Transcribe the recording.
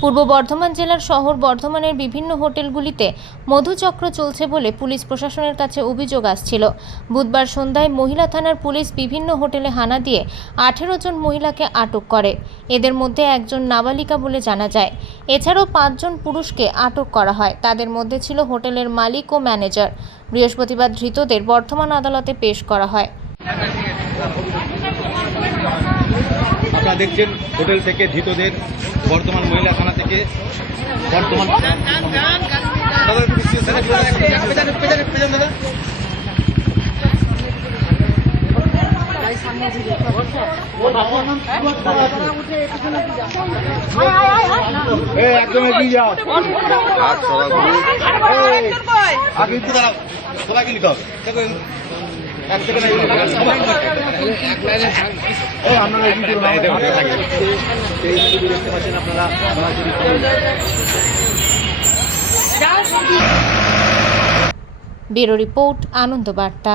পূর্ব বর্ধমান জেলার শহর বর্ধমানের বিভিন্ন হোটেলগুলিতে মধুচক্র চলছে বলে পুলিশ প্রশাসনের কাছে অভিযোগ আসছিল। বুধবার সন্ধ্যায় মহিলা থানার পুলিশ বিভিন্ন হোটেলে হানা দিয়ে আঠেরো জন মহিলাকে আটক করে। এদের মধ্যে একজন নাবালিকা বলে জানা যায়। এছাড়াও পাঁচজন পুরুষকে আটক করা হয়। তাদের মধ্যে ছিল হোটেলের মালিক ও ম্যানেজার। বৃহস্পতিবার ধৃতদের বর্ধমান আদালতে পেশ করা হয়। দেখছেন হোটেল থেকে ধৃতদের বর্তমান মহিলা থানা থেকে বর্তমান একদম যাও। এক ব্যুরো রিপোর্ট আনন্দ বার্তা